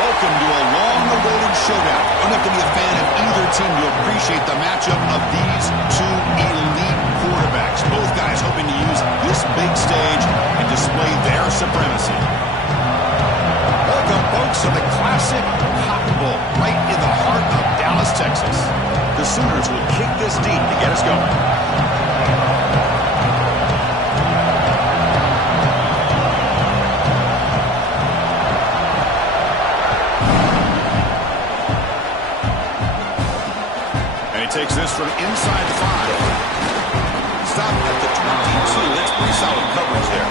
Welcome to a long-awaited showdown. You don't have to be a fan of either team to appreciate the matchup of these two elite quarterbacks. Both guys hoping to use this big stage and display their supremacy. Welcome, folks, to the classic Cotton Bowl, right in the heart of Dallas, Texas. The Sooners will kick this deep to get us going. Takes this from inside the 5. Stop at the 22. That's pretty solid coverage there.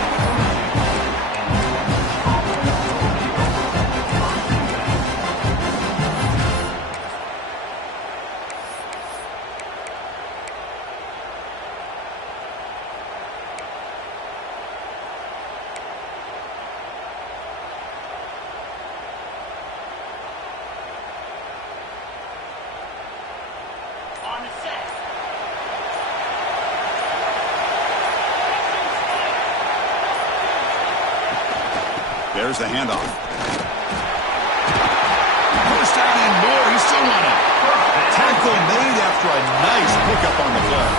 There's the handoff. First down and more. He's still on it. Tackle made after a nice pickup on the play.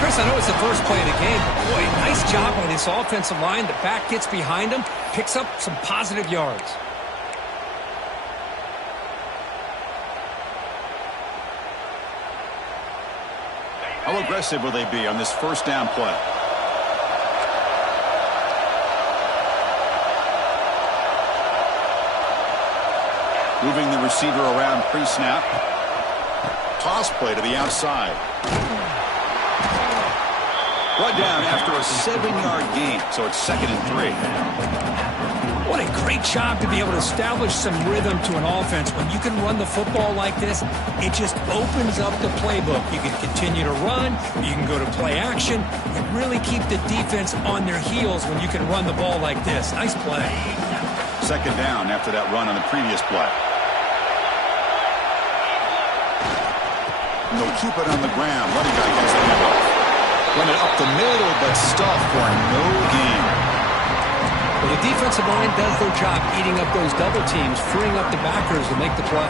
Chris, I know it's the first play of the game, but boy, nice job by this offensive line. The back gets behind him, picks up some positive yards. How aggressive will they be on this first down play? Moving the receiver around pre-snap. Toss play to the outside. Brought down after a 7-yard gain, so it's 2nd and 3. What a great job to be able to establish some rhythm to an offense. When you can run the football like this, it just opens up the playbook. You can continue to run, you can go to play action, and really keep the defense on their heels when you can run the ball like this. Nice play. 2nd down after that run on the previous play. And they'll keep it on the ground. Running back has the handoff. Run it up the middle, but stuffed for no gain. Well, the defensive line does their job eating up those double teams, freeing up the backers to make the play.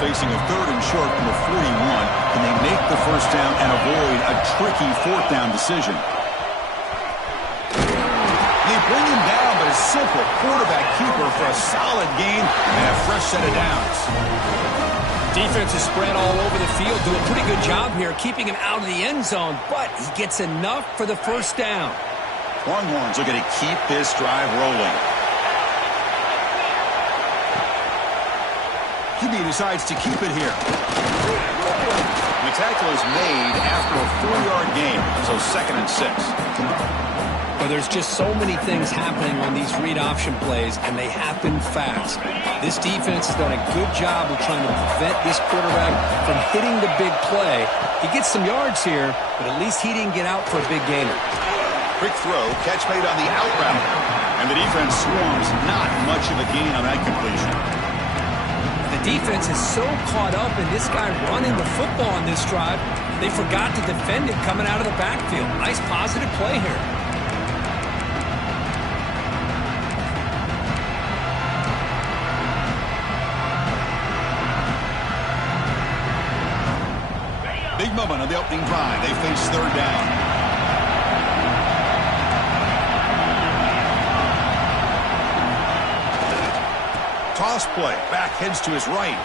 Facing a 3rd and short from the 41. Can they make the first down and avoid a tricky 4th down decision? They bring him down, but a simple quarterback keeper for a solid gain and a fresh set of downs. Defense is spread all over the field. Do a pretty good job here keeping him out of the end zone, but he gets enough for the first down. Longhorns looking to keep this drive rolling. QB decides to keep it here. The tackle is made after a 4-yard gain, so 2nd and 6. Well, there's just so many things happening on these read option plays, and they happen fast. This defense has done a good job of trying to prevent this quarterback from hitting the big play. He gets some yards here, but at least he didn't get out for a big gainer. Quick throw, catch made on the out route. And the defense swarms, not much of a gain on that completion. The defense is so caught up in this guy running the football on this drive, they forgot to defend it coming out of the backfield. Nice positive play here. Big moment on the opening drive. They face 3rd down. Toss play. Back heads to his right.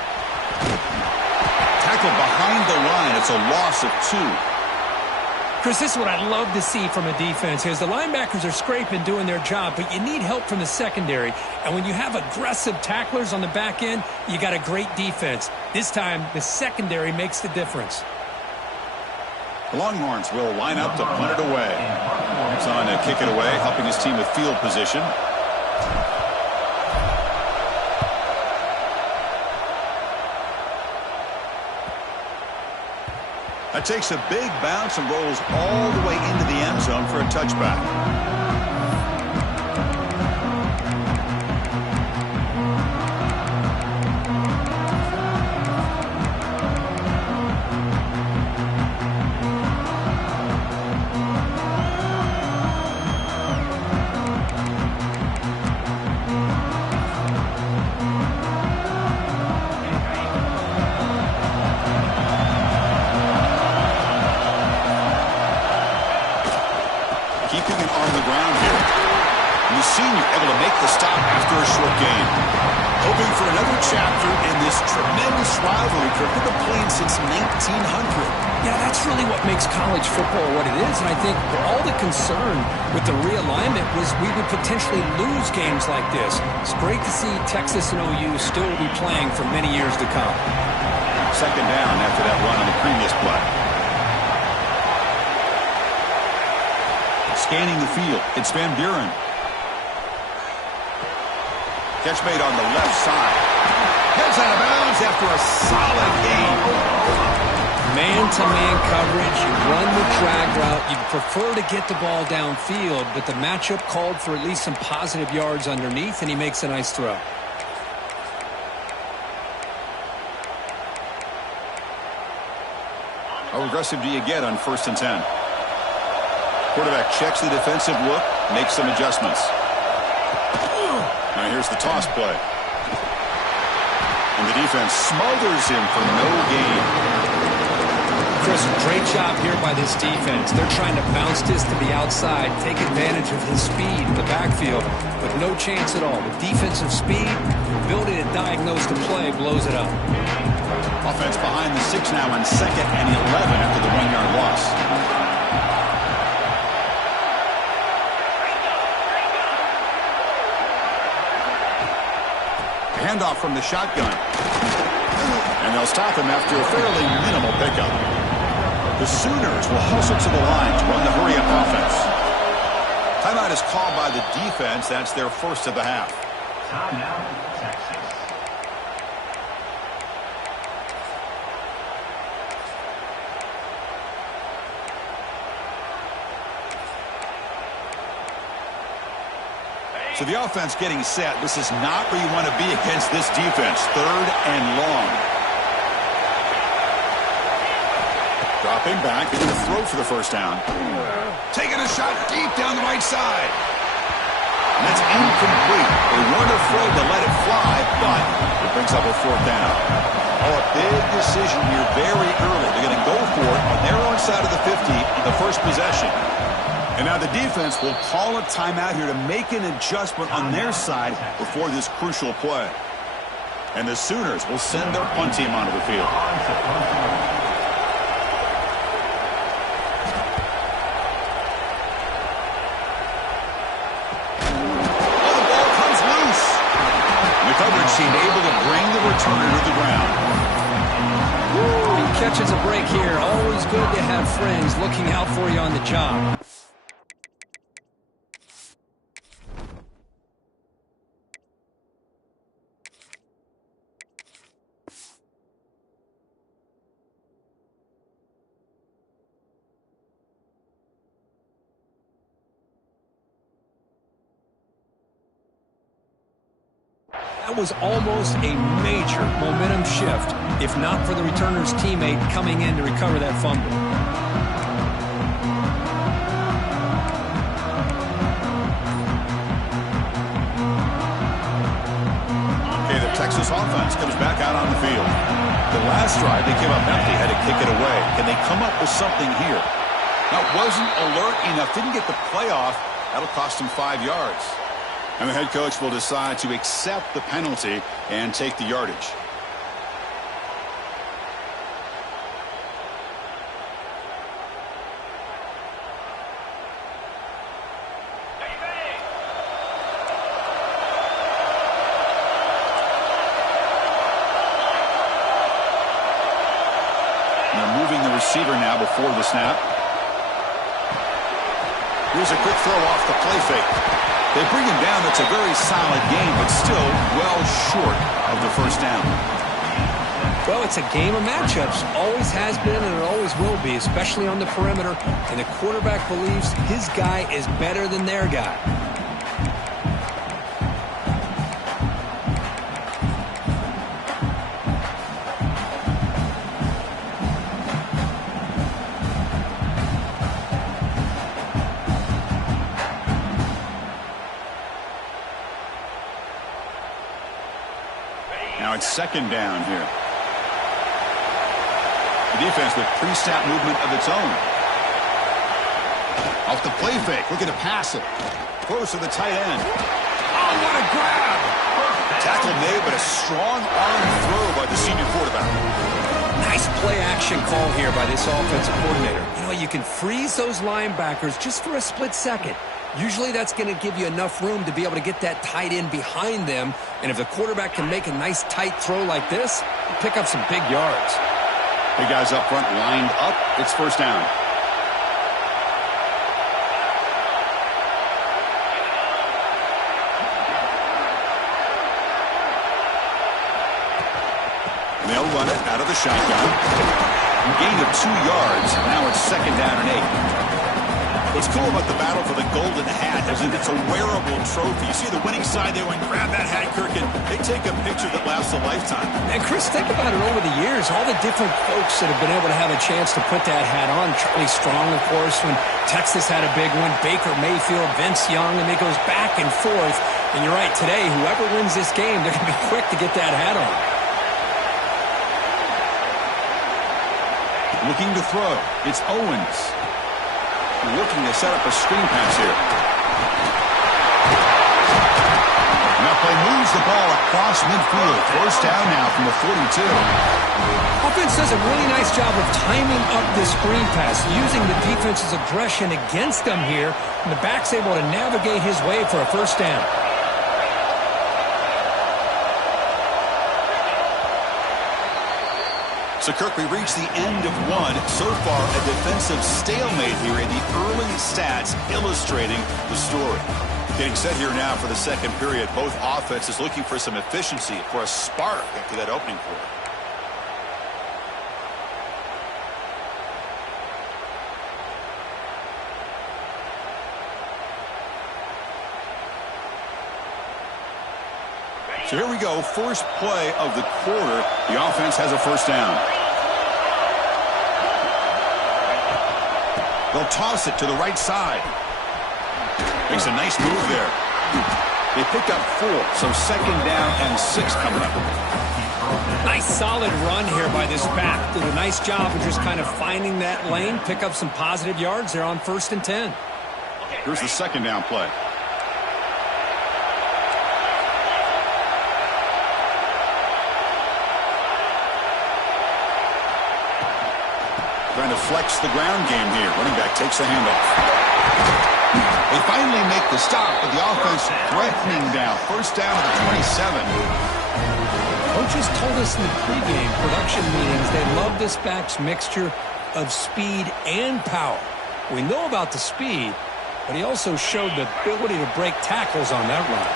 Tackle behind the line. It's a loss of 2. Chris, this is what I'd love to see from a defense here. The linebackers are scraping, doing their job, but you need help from the secondary. And when you have aggressive tacklers on the back end, you got a great defense. This time, the secondary makes the difference. The Longhorns will line up to punt it away. He's on to kick it away, helping his team with field position. takes a big bounce and rolls all the way into the end zone for a touchback. Keeping it on the ground here. And the senior able to make the stop after a short gain. Hoping for another chapter in this tremendous rivalry Kirk. They've been playing since 1900. Yeah, that's really what makes college football what it is. And I think all the concern with the realignment was we would potentially lose games like this. It's great to see Texas and OU still be playing for many years to come. Second down after that run on the previous play. Scanning the field, it's Van Buren. Catch made on the left side. Heads out of bounds after a solid gain. Man-to-man coverage, you run the drag route. You'd prefer to get the ball downfield, but the matchup called for at least some positive yards underneath, and he makes a nice throw. How aggressive do you get on 1st and 10? Quarterback checks the defensive look, makes some adjustments. Now here's the toss play. And the defense smothers him for no gain. Chris, great job here by this defense. They're trying to bounce this to the outside, take advantage of his speed in the backfield, but no chance at all. The defensive speed, ability to diagnose the play, blows it up. Offense behind the 6 now on 2nd and 11 after the 1-yard loss. Handoff from the shotgun. And they'll stop him after a fairly minimal pickup. The Sooners will hustle to the line to run the hurry-up offense. Timeout is called by the defense. That's their first of the half. Timeout, Texas. So the offense getting set. This is not where you want to be against this defense. 3rd and long. Dropping back. He's going to throw for the first down. Taking a shot deep down the right side. And that's incomplete. They weren't afraid to let it fly, but it brings up a 4th down. Oh, a big decision here very early. They're going to go for it on their own side of the 50 on the first possession. And now the defense will call a timeout here to make an adjustment on their side before this crucial play. And the Sooners will send their punt team onto the field. Oh, the ball comes loose. And the coverage team able to bring the returner to the ground. Woo, he catches a break here. Always good to have friends looking out for you on the job. That was almost a major momentum shift, if not for the returner's teammate coming in to recover that fumble. Okay, the Texas offense comes back out on the field. The last drive, they came up empty, had to kick it away. Can they come up with something here? Now, wasn't alert enough, didn't get the playoff. That'll cost him 5 yards. And the head coach will decide to accept the penalty and take the yardage. And they're moving the receiver now before the snap. Here's a quick throw off the play fake. They bring him down. That's a very solid game, but still well short of the first down. Well, it's a game of matchups. Always has been and it always will be, especially on the perimeter. And the quarterback believes his guy is better than their guy. Now it's second down here. The defense with pre-snap movement of its own. Off the play fake, looking to pass it. Close to the tight end. Oh, what a grab! Tackle made, but a strong arm throw by the senior quarterback. Nice play action call here by this offensive coordinator. You know, you can freeze those linebackers just for a split second. Usually that's going to give you enough room to be able to get that tight end behind them. And if the quarterback can make a nice tight throw like this, pick up some big yards. Big guys up front lined up. It's first down. They'll run it out of the shotgun. Gain of 2 yards. Now it's second down and 8. What's cool about the battle for the golden hat is that it's a wearable trophy. You see the winning side there when grab that hat, Kirk, and they take a picture that lasts a lifetime. And Chris, think about it over the years. All the different folks that have been able to have a chance to put that hat on. Charlie Strong, of course, when Texas had a big one. Baker Mayfield, Vince Young, and it goes back and forth. And you're right, today, whoever wins this game, they're going to be quick to get that hat on. Looking to throw. It's Owens. Looking to set up a screen pass here. And that play moves the ball across midfield. First down now from the 42. Offense does a really nice job of timing up this screen pass, using the defense's aggression against them here, and the back's able to navigate his way for a first down. So, Kirk, we reached the end of one. So far, a defensive stalemate here in the early stats illustrating the story. Getting set here now for the second period. Both offenses looking for some efficiency, for a spark after that opening quarter. So here we go, first play of the quarter. The offense has a first down. They'll toss it to the right side. Makes a nice move there. They picked up 4, so second down and 6 coming up. Nice solid run here by this back. Did a nice job of just kind of finding that lane, pick up some positive yards there on 1st and 10. Here's the second down play. Trying to flex the ground game here. Running back takes the handoff. They finally make the stop, but the offense threatening down. First down at the 27. Coaches told us in the pregame production meetings they love this back's mixture of speed and power. We know about the speed, but he also showed the ability to break tackles on that run.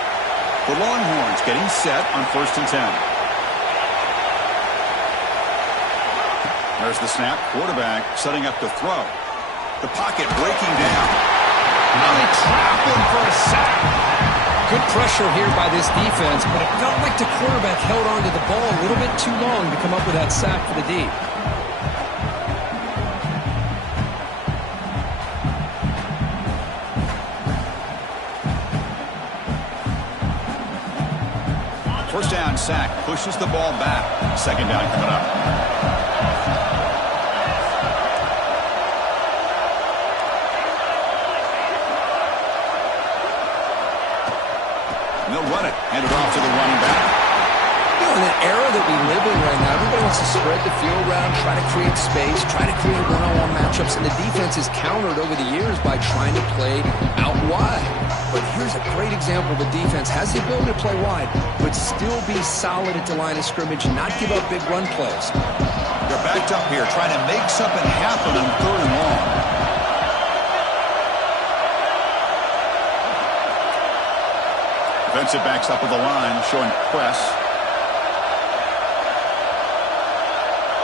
The Longhorns getting set on 1st and 10. There's the snap. Quarterback setting up to throw. The pocket breaking down. Now they trap him for a sack. Good pressure here by this defense, but it felt like the quarterback held on to the ball a little bit too long to come up with that sack for the D. First down sack. Pushes the ball back. Second down coming up. They'll run it. Hand it off to the running back. You know, in the era that we live in right now, everybody wants to spread the field around, try to create space, try to create one-on-one matchups, and the defense is countered over the years by trying to play out wide. But here's a great example. The defense has the ability to play wide, but still be solid at the line of scrimmage and not give up big run plays. They're backed up here, trying to make something happen on 3rd and long. Defensive backs up with the line, showing press.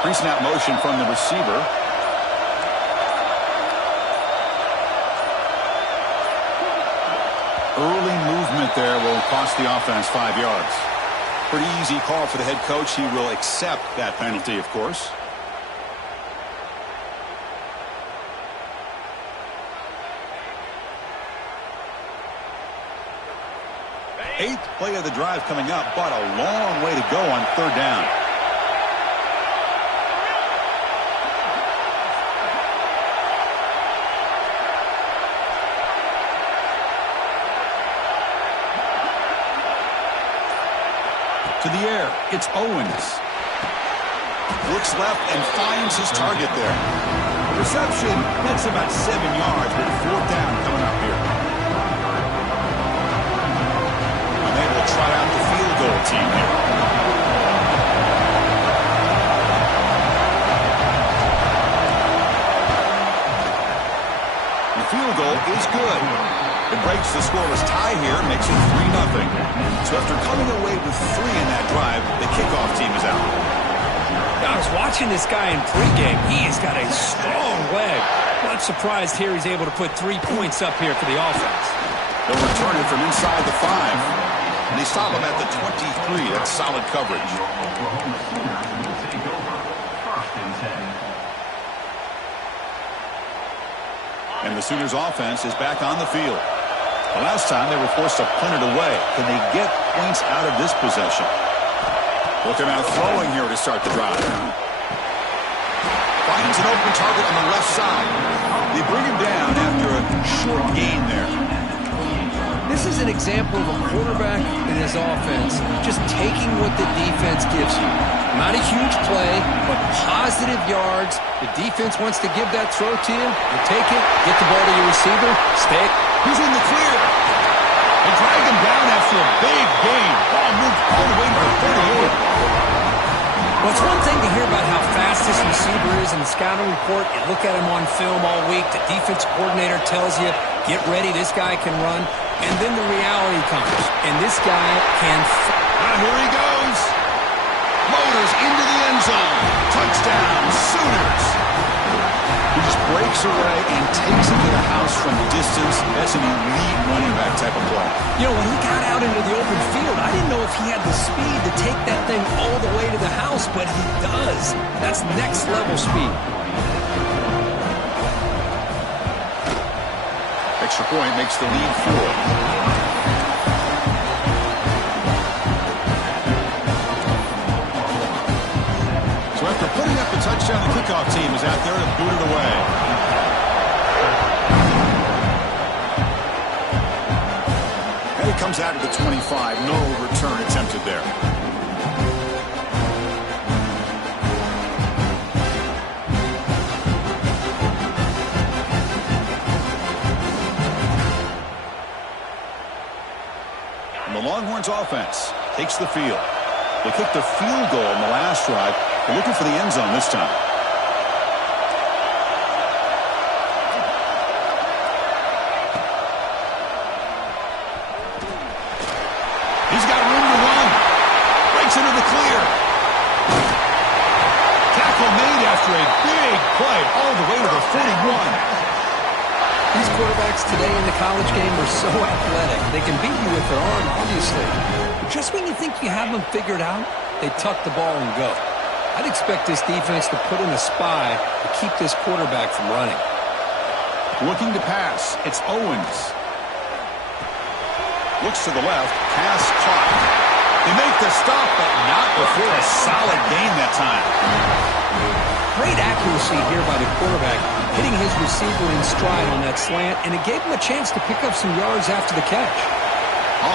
Pre-snap motion from the receiver. Early movement there will cost the offense 5 yards. Pretty easy call for the head coach. He will accept that penalty, of course. 8th play of the drive coming up, but a long way to go on 3rd down. To the air, it's Owens. Looks left and finds his target there. The reception, that's about 7 yards, but 4th down coming up here. And they will try out the field goal team here. The field goal is good. It breaks the scoreless tie here, makes it 3-0. So after coming away with 3 in that drive, the kickoff team is out. I was watching this guy in pregame. He has got a strong leg. Not surprised here he's able to put 3 points up here for the offense. They'll return it from inside the 5. And they stop him at the 23. That's solid coverage. And the Sooners offense is back on the field. The last time they were forced to punt it away. Can they get points out of this possession? Looking out throwing here to start the drive. Finds an open target on the left side. They bring him down after a short gain there. This is an example of a quarterback and his offense just taking what the defense gives you. Not a huge play, but positive yards. The defense wants to give that throw to you. You take it, get the ball to your receiver, stay. He's in the clear. They drag him down after a big gain. Ball moved all the way to the 38. Well, it's one thing to hear about how fast this receiver is in the scouting report. You look at him on film all week. The defense coordinator tells you, get ready, this guy can run. And then the reality comes, and this guy can. Here he goes. Motors into the end zone. Touchdown, Sooners. He just breaks away and takes it to the house from distance. That's an elite running back type of play. You know, when he got out into the open field, I didn't know if he had the speed to take that thing all the way to the house, but he does. That's next level speed. Extra point makes the lead 4. So after putting up the touchdown, the kickoff team is out there to boot it away. And it comes out of the 25. No return attempted there. The Longhorns offense takes the field. They kicked a field goal in the last drive. They're looking for the end zone this time. He's got room to run. Breaks into the clear. Tackle made after a big play all the way to the 41. These quarterbacks today in the college game are so athletic. They can beat you with their arm, obviously. But just when you think you have them figured out, they tuck the ball and go. I'd expect this defense to put in a spy to keep this quarterback from running. Looking to pass. It's Owens. Looks to the left. Pass caught. They make the stop, but not before a solid gain that time. Great accuracy here by the quarterback, hitting his receiver in stride on that slant, and it gave him a chance to pick up some yards after the catch.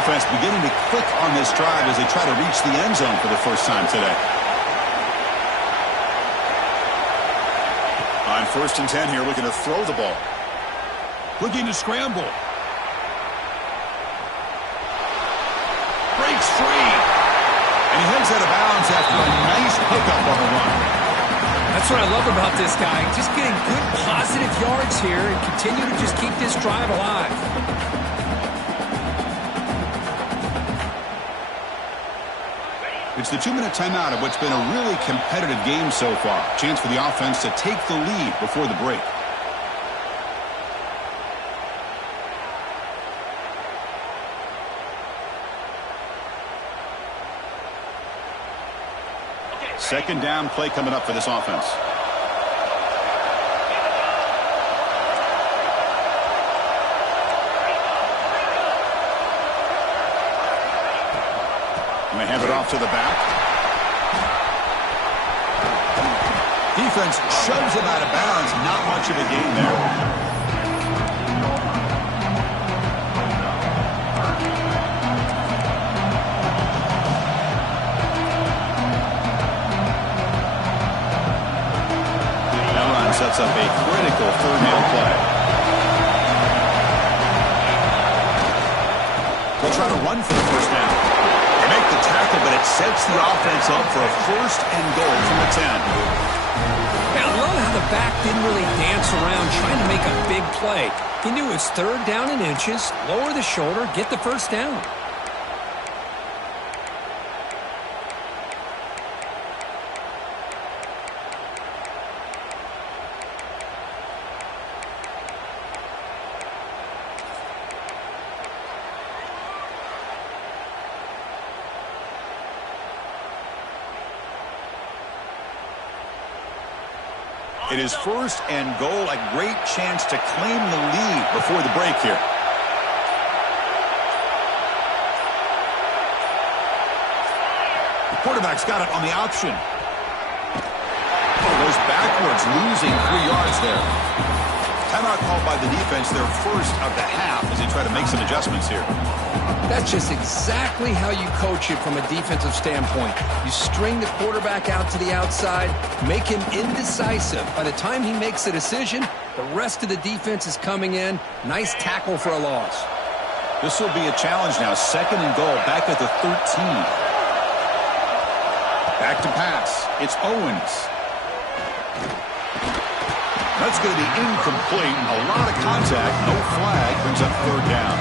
Offense beginning to click on this drive as they try to reach the end zone for the first time today. On 1st and 10 here, looking to throw the ball. Looking to scramble. Breaks free. And he heads out of bounds after a nice pickup on the run. That's what I love about this guy. Just getting good positive yards here and continue to just keep this drive alive. It's the 2-minute timeout of what's been a really competitive game so far. Chance for the offense to take the lead before the break. Second down play coming up for this offense. And they hand it off to the back. Defense shoves him out of bounds. Not much of a gain there. Sets up a critical third down play. They'll try to run for the first down. They make the tackle, but it sets the offense up for a first and goal from the 10. Yeah, I love how the back didn't really dance around trying to make a big play. He knew it's third down in inches, lower the shoulder, get the first down. It is first and goal, a great chance to claim the lead before the break here. The quarterback's got it on the option. Goes backwards, losing 3 yards there. Timeout called by the defense, their first of the half as they try to make some adjustments here. That's just exactly how you coach it from a defensive standpoint. You string the quarterback out to the outside, make him indecisive. By the time he makes a decision, the rest of the defense is coming in. Nice tackle for a loss. This will be a challenge now. Second and goal, back at the 13. Back to pass. It's Owens. That's going to be incomplete. A lot of contact. No flag. Brings up third down.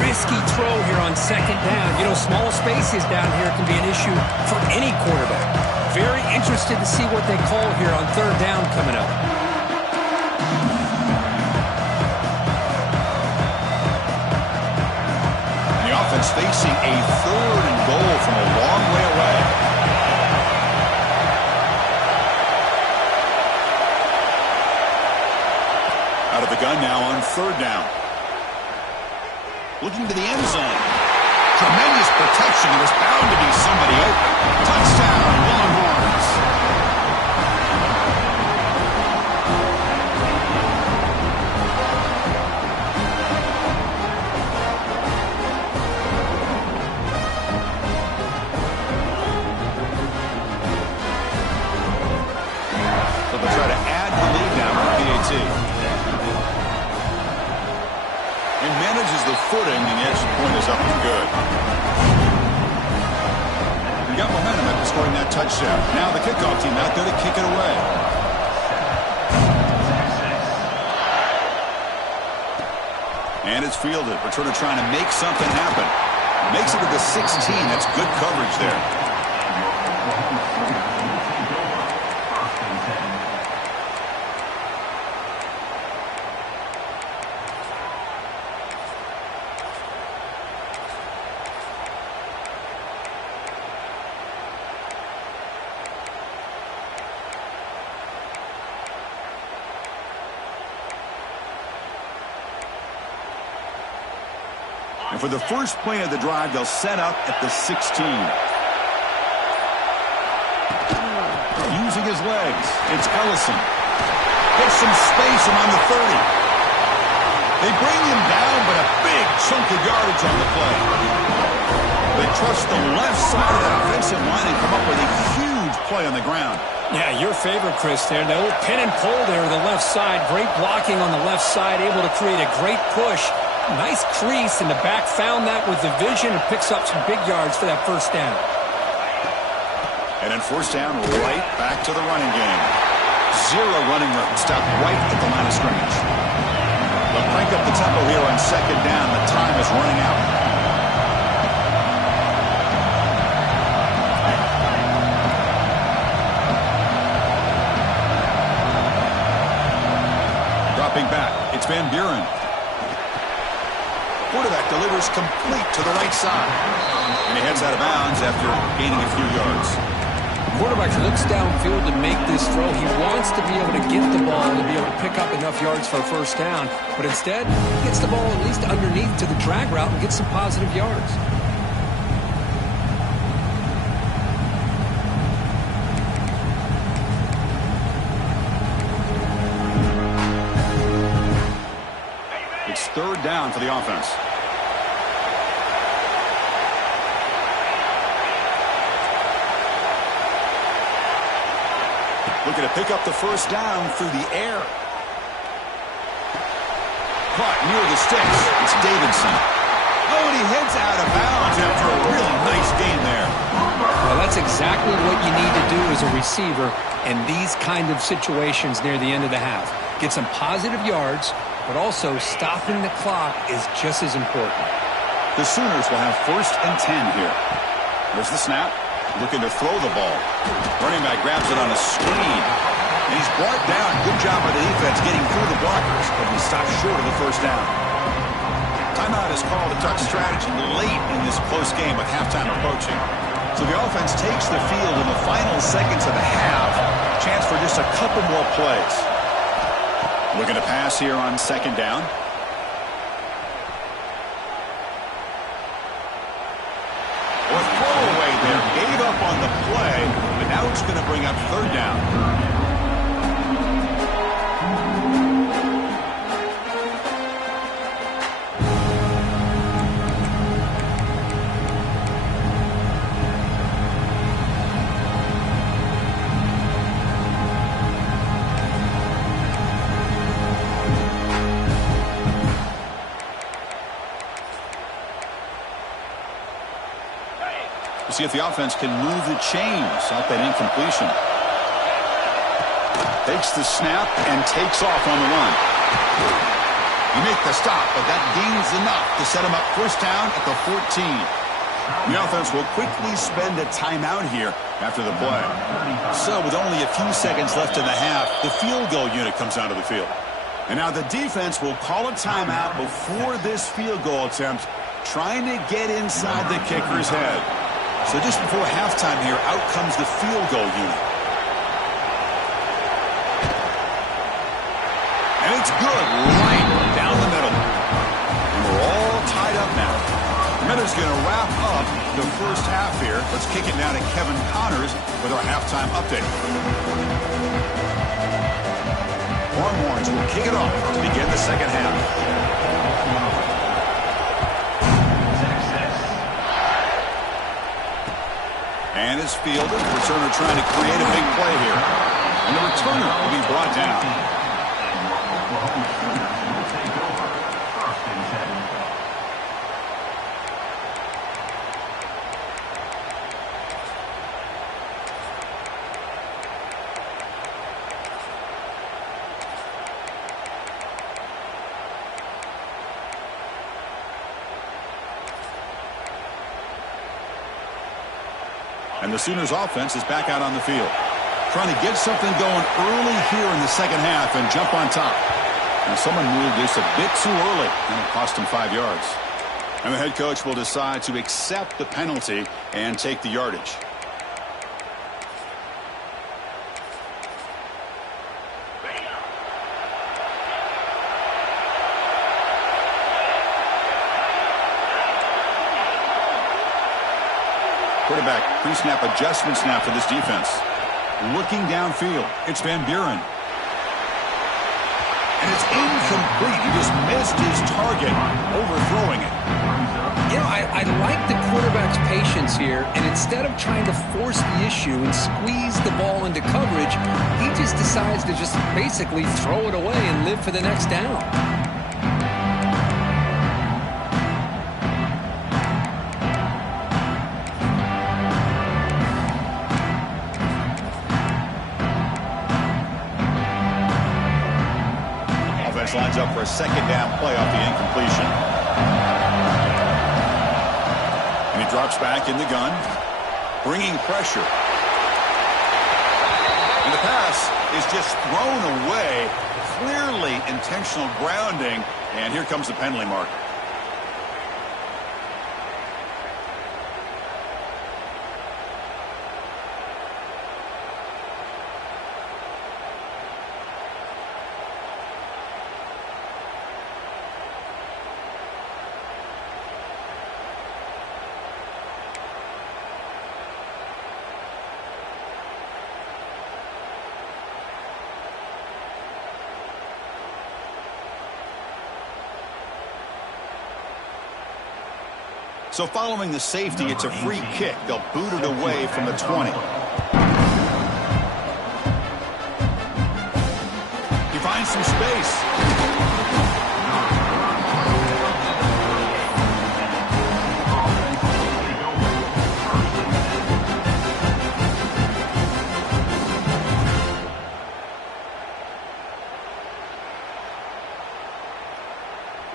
Risky throw here on second down. You know, small spaces down here can be an issue for any quarterback. Very interested to see what they call here on third down coming up. And the offense facing a third and goal from a long way away. Out of the gun now on third down. Looking to the end zone. Tremendous protection. There was bound to be somebody open. Touchdown, Longhorns. So they'll try to add the lead now for PAT. And manages the footing, and the extra point is up and good. We got momentum after scoring that touchdown. Now the kickoff team out there to kick it away. And it's fielded. Returner trying to make something happen. Makes it to the 16. That's good coverage there. And for the first play of the drive, they'll set up at the 16. Using his legs, it's Ellison. Gets some space around the 30. They bring him down, but a big chunk of yardage on the play. They trust the left side of that offensive line and come up with a huge play on the ground. Yeah, your favorite, Chris, there. The little pin and pull there to the left side. Great blocking on the left side, able to create a great push. Nice crease, and the back found that with the vision and picks up some big yards for that first down. And then first down, right back to the running game. Zero running room. Stop right at the line of scrimmage. They'll crank up the tempo here on second down. The time is running out. It's Van Buren. Quarterback delivers complete to the right side. And he heads out of bounds after gaining a few yards. Quarterback looks downfield to make this throw. He wants to be able to get the ball to be able to pick up enough yards for a first down. But instead, he gets the ball at least underneath to the drag route and gets some positive yards. It's third down for the offense. Looking to pick up the first down through the air. Caught near the sticks. It's Davidson. Oh, and he heads out of bounds after a really nice gain there. Well, that's exactly what you need to do as a receiver in these kind of situations near the end of the half. Get some positive yards, but also stopping the clock is just as important. The Sooners will have 1st and 10 here. There's the snap. Looking to throw the ball. Running back grabs it on a screen. And he's brought down. Good job by the defense getting through the blockers, but he stopped short of the first down. Timeout is called to talk strategy late in this close game with halftime approaching. So the offense takes the field in the final seconds of the half. Chance for just a couple more plays. Looking to pass here on 2nd down. Or throwaway there. Gave up on the play, but now it's going to bring up 3rd down. See if the offense can move the chains off that incompletion. Takes the snap and takes off on the run. You make the stop, but that gains enough to set him up 1st down at the 14. The offense will quickly spend a timeout here after the play. So with only a few seconds left in the half, the field goal unit comes onto the field. And now the defense will call a timeout before this field goal attempt, trying to get inside the kicker's head. So just before halftime here, out comes the field goal unit. And it's good, right down the middle. And we're all tied up now. Miller's going to wrap up the first half here. Let's kick it now to Kevin Connors with our halftime update. Longhorns will kick it off to begin the second half. And is fielded. Returner trying to create a big play here. And the returner will be brought down. And the Sooners offense is back out on the field. Trying to get something going early here in the second half and jump on top. And someone moved this a bit too early, and it cost him 5 yards. And the head coach will decide to accept the penalty and take the yardage. Quarterback pre-snap adjustments now for this defense. Looking downfield, it's Van Buren. And it's incomplete. He just missed his target, overthrowing it. You know, I like the quarterback's patience here, and instead of trying to force the issue and squeeze the ball into coverage, he just decides to just basically throw it away and live for the next down. Lines up for a second down play off the incompletion. And he drops back in the gun, bringing pressure. And the pass pass is just thrown away. Clearly intentional grounding. And here comes the penalty marker. So following the safety, it's a free kick. They'll boot it away from the 20. He finds some space.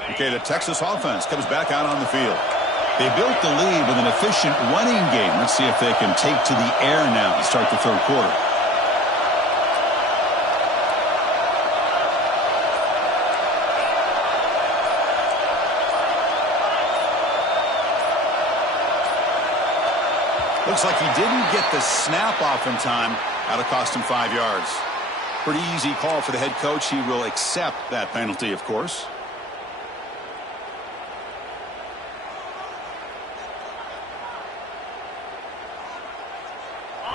Okay, the Texas offense comes back out on the field. They built the lead with an efficient running game. Let's see if they can take to the air now to start the third quarter. Looks like he didn't get the snap off in time. That'll cost him 5 yards. Pretty easy call for the head coach. He will accept that penalty, of course.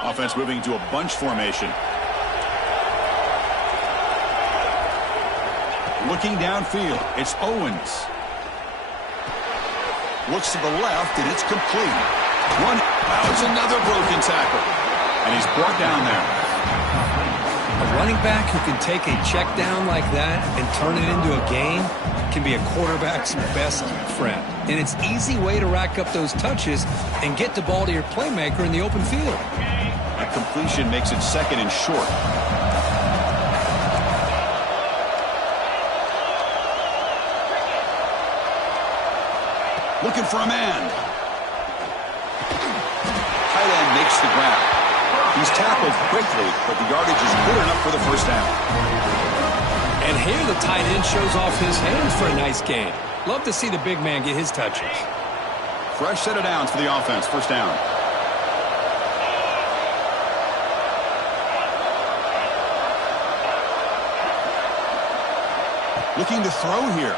Offense moving to a bunch formation. Looking downfield, it's Owens. Looks to the left, and it's complete. Wow, it's another broken tackle. And he's brought down there. A running back who can take a check down like that and turn it into a gain can be a quarterback's best friend. And it's an easy way to rack up those touches and get the ball to your playmaker in the open field. A completion makes it second and short. Looking for a man. Tight end makes the grab. He's tackled quickly, but the yardage is good enough for the first down. And here the tight end shows off his hands for a nice gain. Love to see the big man get his touches. Fresh set of downs for the offense. First down. Looking to throw here.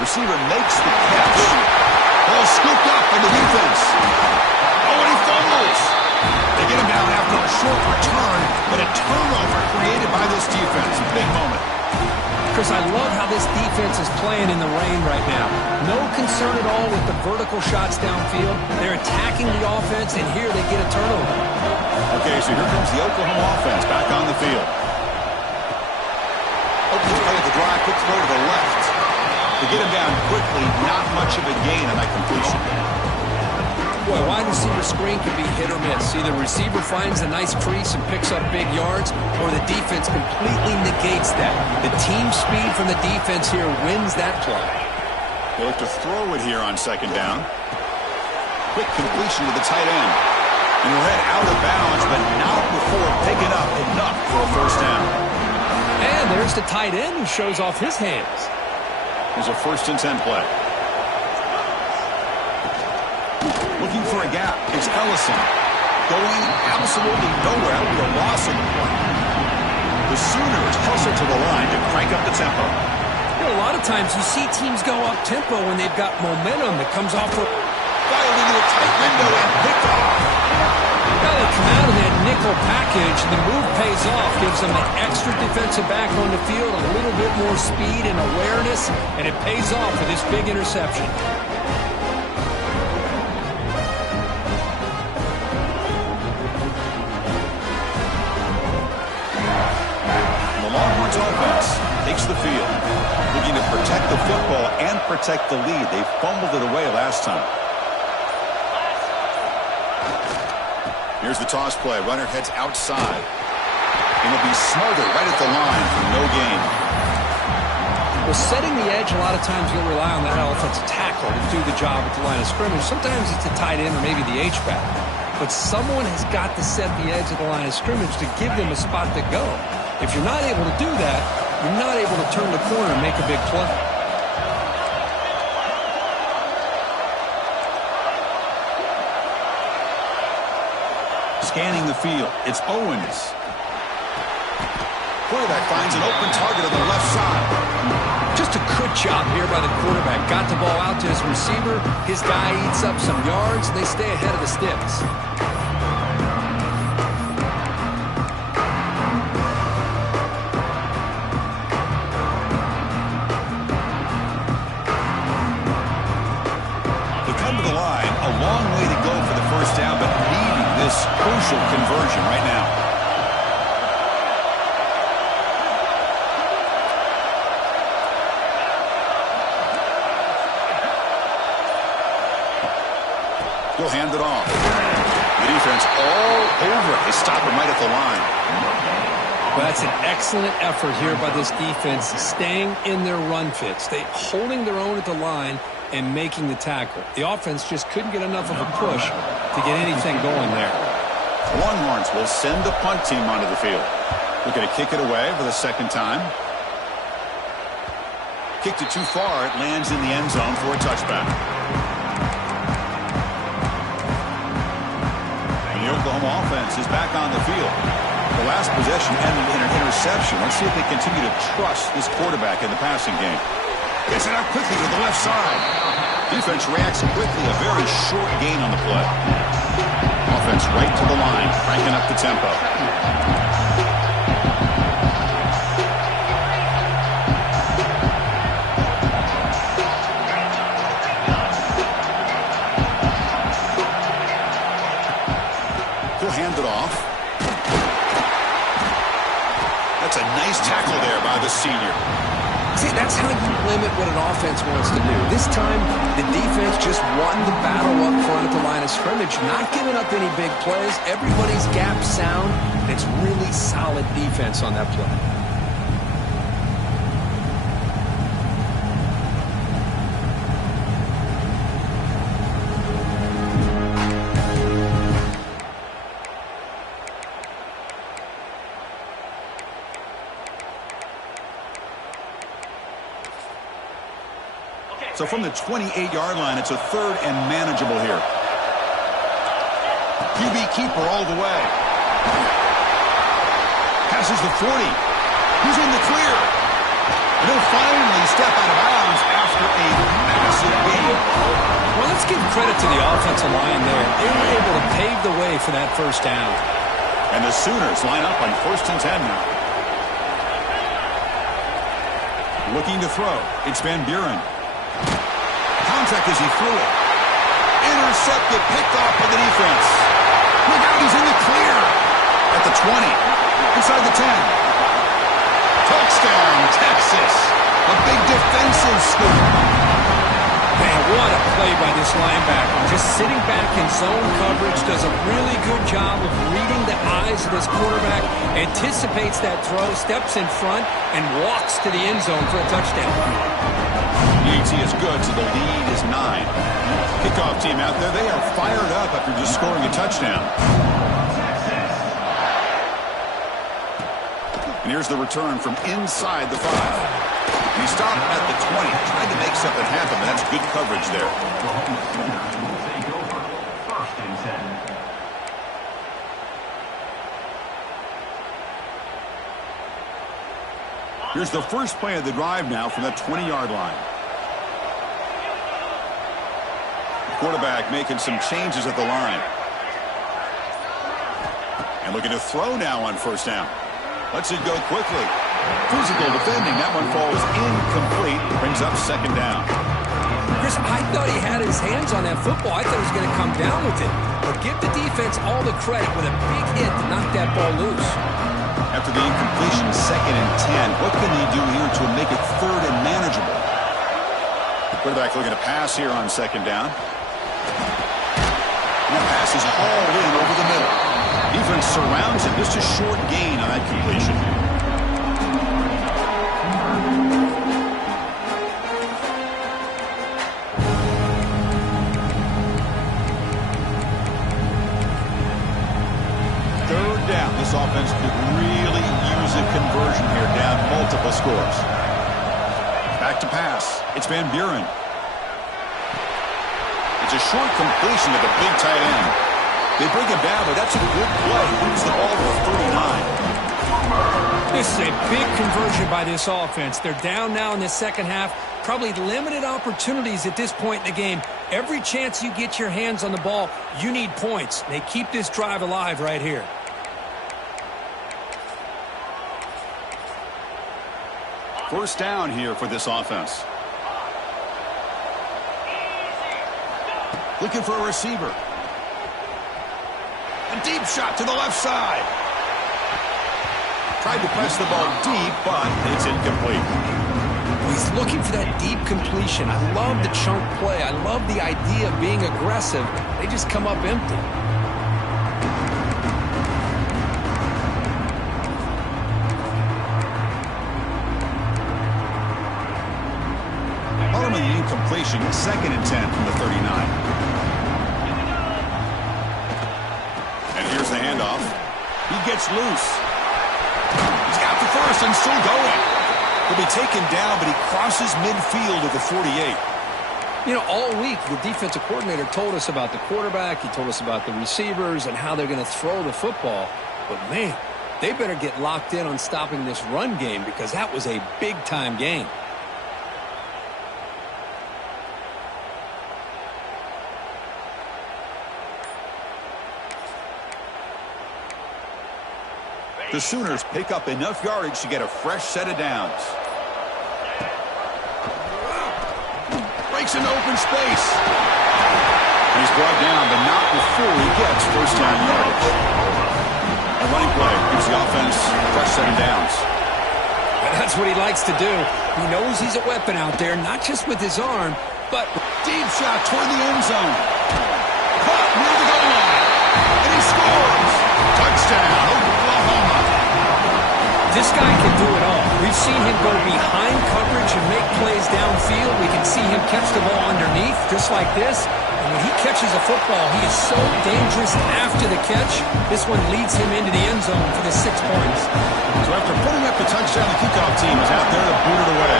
Receiver makes the catch. Ball scooped up by the defense. Oh, and he fumbles. They get him down after a short return, but a turnover created by this defense. Big moment. Chris, I love how this defense is playing in the rain right now. No concern at all with the vertical shots downfield. They're attacking the offense, and here they get a turnover. Okay, so here comes the Oklahoma offense back on the field. Oakland's play of the drive, quick throw to the left. To get him down quickly, not much of a gain on that completion. Boy, wide receiver screen can be hit or miss. Either receiver finds a nice crease and picks up big yards, or the defense completely negates that. The team speed from the defense here wins that play. They look to throw it here on second down. Quick completion to the tight end. And he'll head out of bounds, but not before picking up enough for a first down. And there's the tight end who shows off his hands. There's a 1st and 10 play. Looking for a gap. It's Ellison. Going absolutely nowhere with a loss of the play. The Sooners hustle to the line to crank up the tempo. You know, a lot of times you see teams go up tempo when they've got momentum that comes off. Fired into a tight window and picked off. Well, they come out in that nickel package, and the move pays off, gives them an extra defensive back on the field, a little bit more speed and awareness, and it pays off for this big interception. The Longhorns offense takes the field, looking to protect the football and protect the lead. They fumbled it away last time. Here's the toss play. Runner heads outside. And he'll be smothered right at the line for no gain. Well, setting the edge, a lot of times you'll rely on that offensive tackle to do the job at the line of scrimmage. Sometimes it's the tight end or maybe the H-back. but someone has got to set the edge of the line of scrimmage to give them a spot to go. If you're not able to do that, you're not able to turn the corner and make a big play. Scanning the field, it's Owens. Quarterback finds an open target on the left side. Just a good job here by the quarterback. Got the ball out to his receiver. His guy eats up some yards. They stay ahead of the sticks. They come to the line. A long way to go for the first down, but needing this crucial conversion right now. He'll hand it off. The defense all over it. They stop him right at the line. Well, that's an excellent effort here by this defense, staying in their run fits. They holding their own at the line and making the tackle. The offense just couldn't get enough of a push to get anything going there. The Longhorns will send the punt team onto the field. Looking to kick it away for the second time. Kicked it too far. It lands in the end zone for a touchback. The Oklahoma offense is back on the field. The last possession ended in an interception. Let's see if they continue to trust this quarterback in the passing game. Gets it out quickly to the left side. Defense reacts quickly. A very short gain on the play. Offense right to the line, cranking up the tempo. Hand it off. That's a nice tackle there by the senior. See, that's how you limit what an offense wants to do. This time, the defense just won the battle up front at the line of scrimmage, not giving up any big plays. Everybody's gap sound. It's really solid defense on that play. So from the 28-yard line, it's a third and manageable here. QB keeper all the way. Passes the 40. He's in the clear. And he'll finally step out of bounds after a massive gain. Well, let's give credit to the offensive line there. They were able to pave the way for that first down. And the Sooners line up on 1st and 10 now. Looking to throw. It's Van Buren. Contact as he threw it. Intercepted, picked off by the defense. Look out, he's in the clear. At the 20. Inside the 10. Touchdown, Texas. A big defensive scoop. Man, what a play by this linebacker. Just sitting back in zone coverage, does a really good job of reading the eyes of this quarterback, anticipates that throw, steps in front, and walks to the end zone for a touchdown. EAT is good, so the lead is 9. Kickoff team out there, they are fired up after just scoring a touchdown. And here's the return from inside the 5. He stopped at the 20, tried to make something happen, but that's good coverage there. Here's the first play of the drive now from that 20-yard line. Quarterback making some changes at the line. And looking to throw now on first down. Lets it go quickly. Physical defending. That one falls incomplete. Brings up second down. Chris, I thought he had his hands on that football. I thought he was going to come down with it. But give the defense all the credit with a big hit to knock that ball loose. After the incompletion, 2nd and 10. What can they do here to make it 3rd and manageable? Quarterback looking to pass here on 2nd down. And that pass is hauled in over the middle. Defense surrounds him. Just a short gain on that completion. back to pass. It's Van Buren. It's a short completion to the big tight end. They bring him down, but that's a good play. Moves the ball to the 39. This is a big conversion by this offense. They're down now in the second half. Probably limited opportunities at this point in the game. Every chance you get your hands on the ball, you need points. They keep this drive alive right here. First down here for this offense. Looking for a receiver. A deep shot to the left side. Tried to press the ball deep, but it's incomplete. He's looking for that deep completion. I love the chunk play. I love the idea of being aggressive. They just come up empty. Following the incompletion, 2nd and 10 from the 39. And here's the handoff. He gets loose. He's got the first and still going. He'll be taken down, but he crosses midfield at the 48. You know, all week, the defensive coordinator told us about the quarterback. He told us about the receivers and how they're going to throw the football. But, man, they better get locked in on stopping this run game because that was a big-time game. The Sooners pick up enough yardage to get a fresh set of downs. Breaks into open space. He's brought down, but not before he gets first down yardage. A running play gives the offense a fresh set of downs. That's what he likes to do. He knows he's a weapon out there, not just with his arm, but deep shot toward the end zone. Caught near the goal line. And he scores. Touchdown, Oklahoma. This guy can do it all. We've seen him go behind coverage and make plays downfield. We can see him catch the ball underneath, just like this. And when he catches a football, he is so dangerous after the catch. This one leads him into the end zone for the 6 points. So after putting up the touchdown, the kickoff team is out there to boot it away.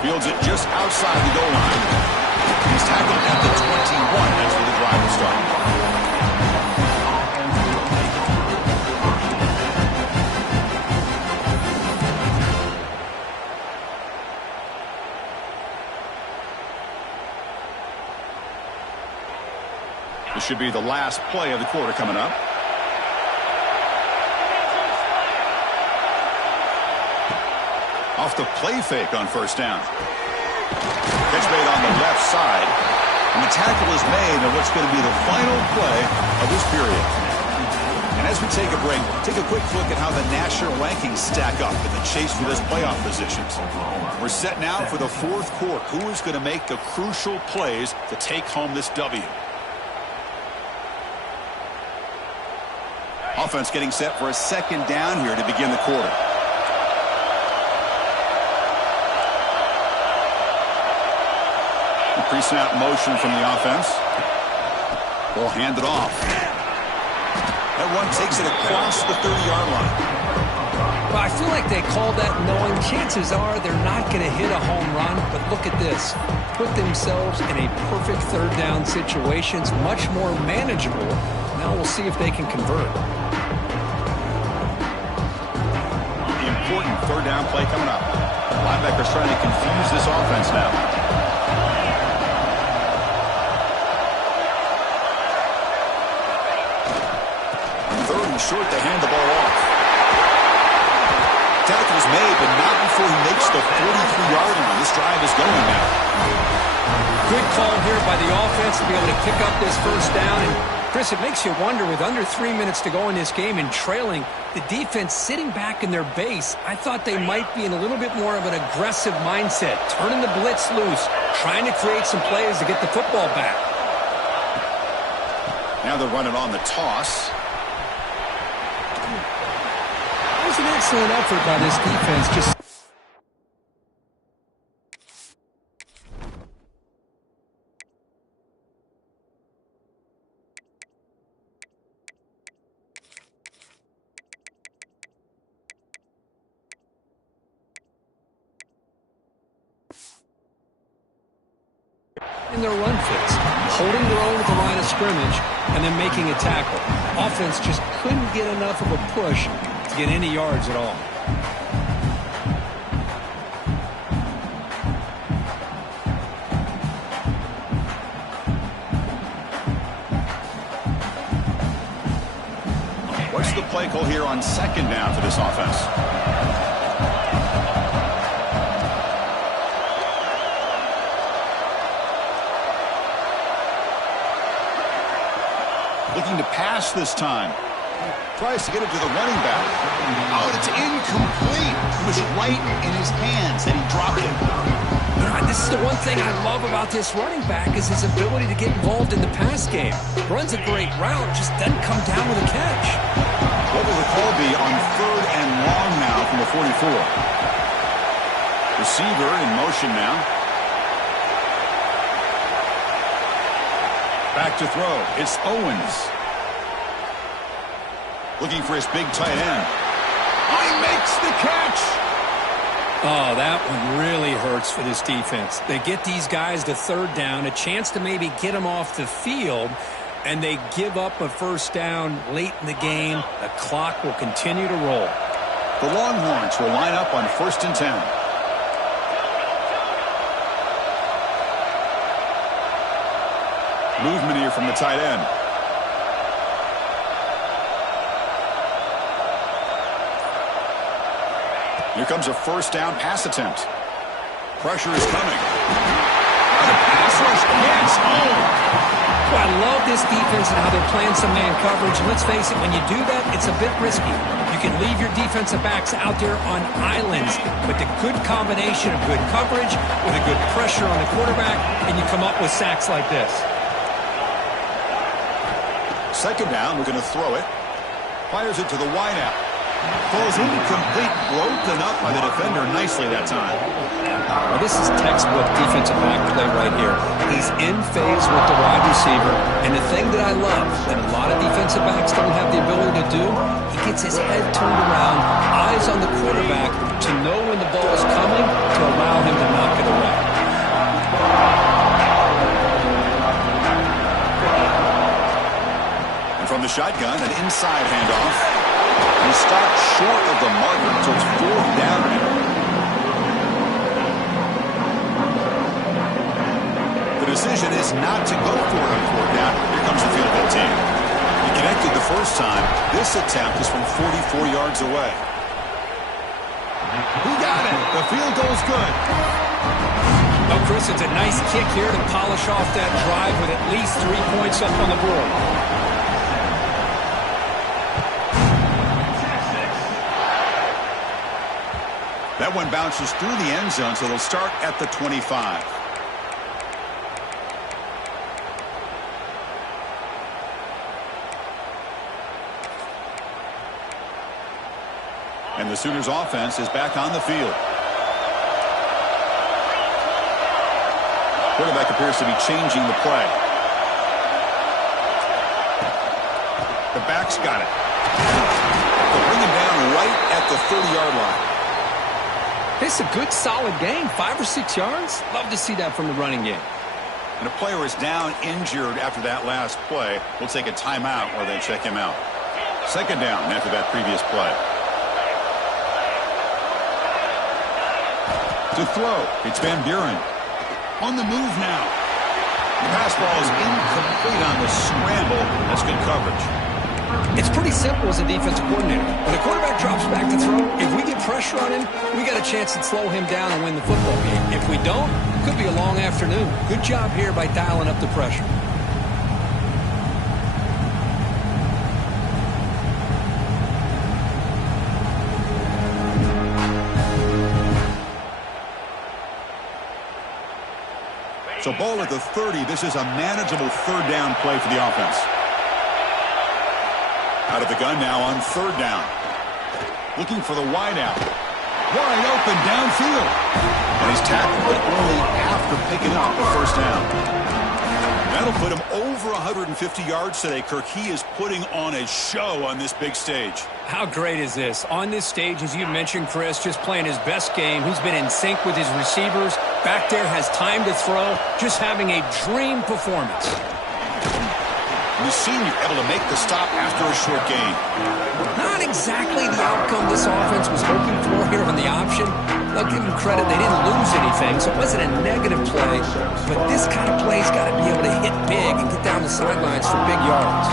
Fields it just outside the goal line. He's tackled at the 21. That's where the drive will start. This should be the last play of the quarter coming up. Off the play fake on first down. Catch made on the left side. And the tackle is made on what's going to be the final play of this period. And as we take a break, take a quick look at how the national rankings stack up in the chase for this playoff positions. We're set now for the fourth quarter. Who is going to make the crucial plays to take home this W? Offense getting set for a second down here to begin the quarter. Pre-snap motion from the offense. Ball handed off. That run takes it across the 30-yard line. Well, I feel like they called that knowing chances are they're not going to hit a home run. But look at this. Put themselves in a perfect third down situation. It's much more manageable. Now we'll see if they can convert. The important third down play coming up. Linebackers trying to confuse this offense now. Short to hand the ball off. Tackle is made, but not before he makes the 43-yard line. This drive is going now. Good call here by the offense to be able to pick up this first down. And, Chris, it makes you wonder, with under 3 minutes to go in this game and trailing, the defense sitting back in their base, I thought they might be in a little bit more of an aggressive mindset, turning the blitz loose, trying to create some plays to get the football back. Now they're running on the toss. It was an excellent effort by this defense. Just getting their run fits, holding their own at the line of scrimmage, and then making a tackle. Offense just couldn't get enough of a push to get any yards at all. What's the play call here on second down for this offense? Looking to pass this time. Tries to get it to the running back. Oh, it's incomplete. It was right in his hands, and he dropped it. This is the one thing I love about this running back is his ability to get involved in the pass game. Runs a great route, just doesn't come down with a catch. What will the call be on 3rd and long now from the 44? Receiver in motion now. Back to throw. It's Owens. Looking for his big tight end. Oh, he makes the catch. Oh, that one really hurts for this defense. They get these guys to 3rd down, a chance to maybe get them off the field, and they give up a 1st down late in the game. The clock will continue to roll. The Longhorns will line up on 1st and 10. Movement here from the tight end. Here comes a 1st down pass attempt. Pressure is coming. The pass rush gets home. Well, I love this defense and how they're playing some man coverage. And let's face it, when you do that, it's a bit risky. You can leave your defensive backs out there on islands, but the good combination of good coverage with a good pressure on the quarterback, and you come up with sacks like this. 2nd down, we're going to throw it. Fires it to the wideout. Falls incomplete, broken up by the defender nicely that time. Well, this is textbook defensive back play right here. He's in phase with the wide receiver, and the thing that I love that a lot of defensive backs don't have the ability to do, he gets his head turned around, eyes on the quarterback to know when the ball is coming to allow him to knock it away. And from the shotgun, an inside handoff. He stopped short of the marker, so it's 4th down now. The decision is not to go for it on 4th down. Here comes the field goal team. He connected the first time. This attempt is from 44 yards away. He got it. The field goal's good. Well, Chris, it's a nice kick here to polish off that drive with at least 3 points up on the board. That one bounces through the end zone, so they'll start at the 25. And the Sooners offense is back on the field. Quarterback appears to be changing the play. The back's got it. They'll bring him down right at the 30-yard line. It's a good, solid game. 5 or 6 yards. Love to see that from the running game. And a player is down injured after that last play. We'll take a timeout while they check him out. 2nd down after that previous play. To throw, it's Van Buren. On the move now. The pass ball is incomplete on the scramble. That's good coverage. It's pretty simple as a defensive coordinator. When the quarterback drops back to throw, if we get pressure on him, we got a chance to slow him down and win the football game. If we don't, it could be a long afternoon. Good job here by dialing up the pressure. So ball at the 30. This is a manageable 3rd down play for the offense. Out of the gun now on 3rd down. Looking for the wideout. Wide open downfield. And he's tackled, but only after picking up the 1st down. That'll put him over 150 yards today, Kirk. He is putting on a show on this big stage. How great is this? On this stage, as you mentioned, Chris, just playing his best game. He's been in sync with his receivers. Back there, has time to throw. Just having a dream performance. The senior able to make the stop after a short gain. Not exactly the outcome this offense was hoping for here on the option. I'll give them credit. They didn't lose anything, so it wasn't a negative play. But this kind of play's got to be able to hit big and get down the sidelines for big yards.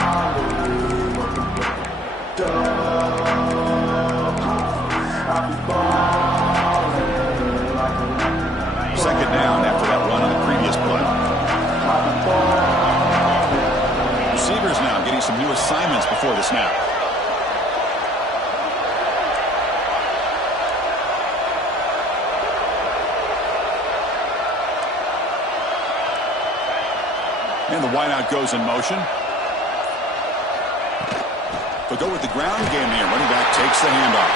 Second down after that run on the previous play. Receivers now getting some new assignments before the snap. And the wideout goes in motion. They'll go with the ground game here. Running back takes the handoff.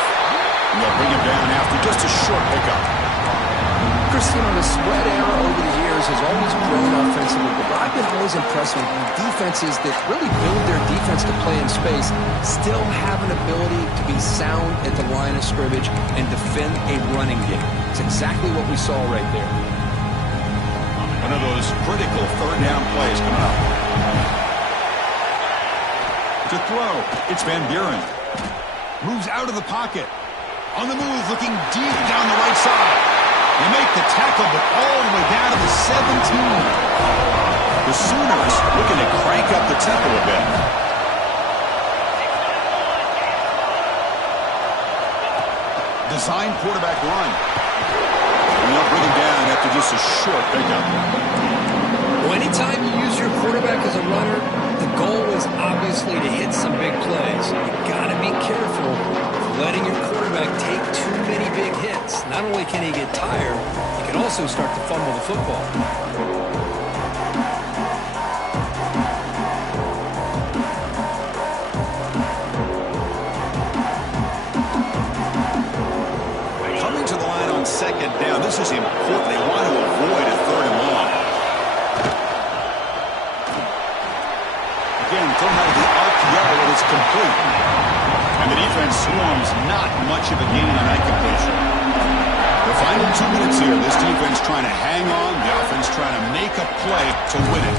And they'll bring him down after just a short pickup. Christian, the spread era over the years has always grown offensively, but I've been always impressed with defenses that really build their defense to play in space, still have an ability to be sound at the line of scrimmage and defend a running game. It's exactly what we saw right there. One of those critical third down plays coming up. To throw, it's Van Buren. Moves out of the pocket. On the move, looking deep down the right side. They make the tackle, but all the way down to the 17. The Sooners looking to crank up the tempo a bit. Design quarterback run. And they'll bring him down after just a short pickup. Well, anytime you use your quarterback as a runner, the goal is obviously to hit some big plays. You've got to be careful letting your quarterback take too many big hits. Not only can he get tired, he can also start to fumble the football. Coming to the line on second down. This is important. They want to avoid a third and long. Again, thrown out of the RPO, and it's complete. And the defense swarms not much of a gain on that completion. The final 2 minutes here, this defense trying to hang on, the offense trying to make a play to win it.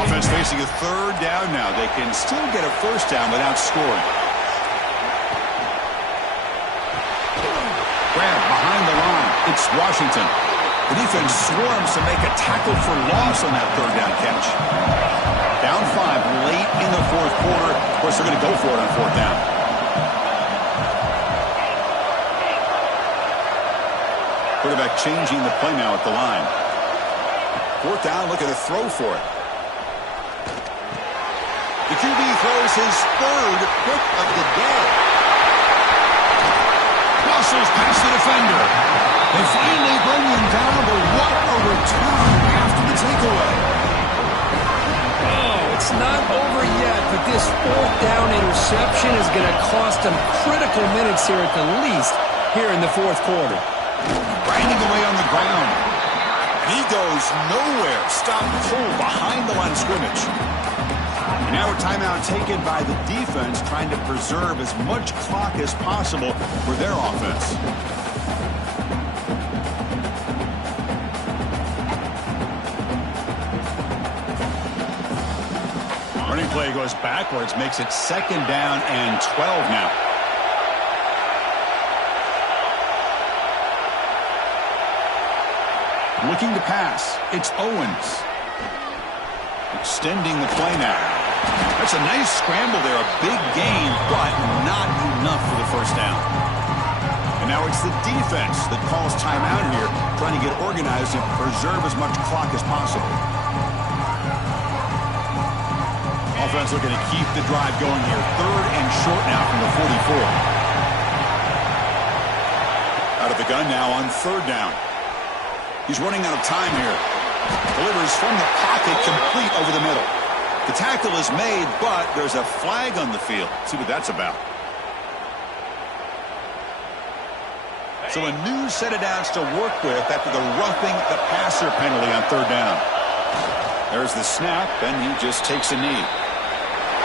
Offense facing a third down now. They can still get a first down without scoring. Grab behind the line. It's Washington. The defense swarms to make a tackle for loss on that third down catch. Down 5 late in the fourth quarter. Of course, they're going to go for it on fourth down. Quarterback changing the play now at the line. Fourth down, looking to throw for it. The QB throws his third pick of the day. Muscles past the defender. They finally bring him down, but what a return after the takeaway. Oh, it's not over yet, but this fourth down interception is going to cost them critical minutes here at the least here in the fourth quarter. Grinding away on the ground. And he goes nowhere. Stop pull behind the line of scrimmage. And now a timeout taken by the defense, trying to preserve as much clock as possible for their offense. Running play goes backwards, makes it second down and 12 now. Looking to pass, it's Owens. Extending the play now. That's a nice scramble there, a big gain, but not enough for the first down. And now it's the defense that calls timeout here, trying to get organized and preserve as much clock as possible. Offense looking to keep the drive going here. Third and short now from the 44. Out of the gun now on third down. He's running out of time here. Delivers from the pocket, complete over the middle. The tackle is made, but there's a flag on the field. Let's see what that's about. So a new set of downs to work with after the roughing the passer penalty on third down. There's the snap, and he just takes a knee.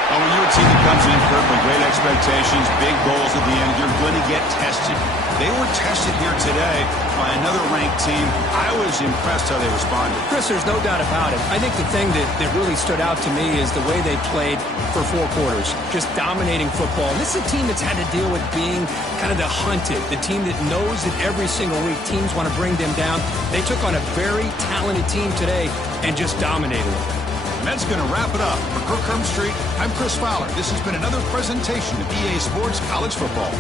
Oh, when you're a team that comes in, Kirk, with great expectations, big goals at the end, you're going to get tested. They were tested here today by another ranked team. I was impressed how they responded. Chris, there's no doubt about it. I think the thing that really stood out to me is the way they played for 4 quarters, just dominating football. And this is a team that's had to deal with being kind of the hunted, the team that knows that every single week teams want to bring them down. They took on a very talented team today and just dominated them. And that's going to wrap it up. For Kirk Herbstreit, I'm Chris Fowler. This has been another presentation of EA Sports College Football.